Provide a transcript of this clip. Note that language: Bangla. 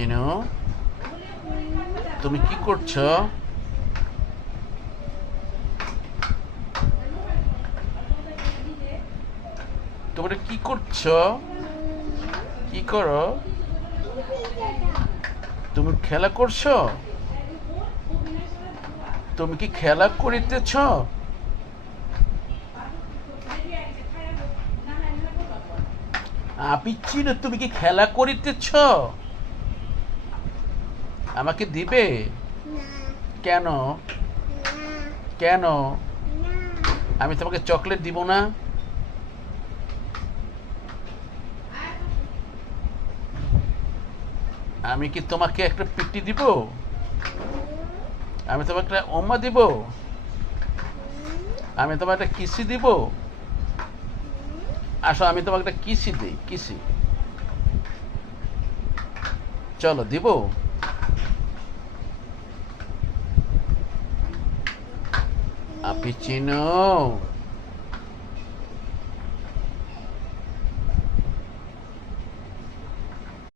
চিনু, তুমি কি করছো? তোমরা কি করছো? কি করো? তুমি খেলা করছো? তুমি কি খেলা করিতেছ? আমি চিনু, তুমি কি খেলা করিতেছ? আমাকে দিবে? কেন? কেন? আমি তোমাকে চকলেট দিব না? আমি কি তোমাকে একটা পিটি দিব? আমি তোমাকে একটা ওম্মা দিব? আমি তোমাকে একটা কিসি দিব? আসো, আমি তোমাকে একটা কিসি দিই, কিসি। চলো, দিব? আপনি চিনো?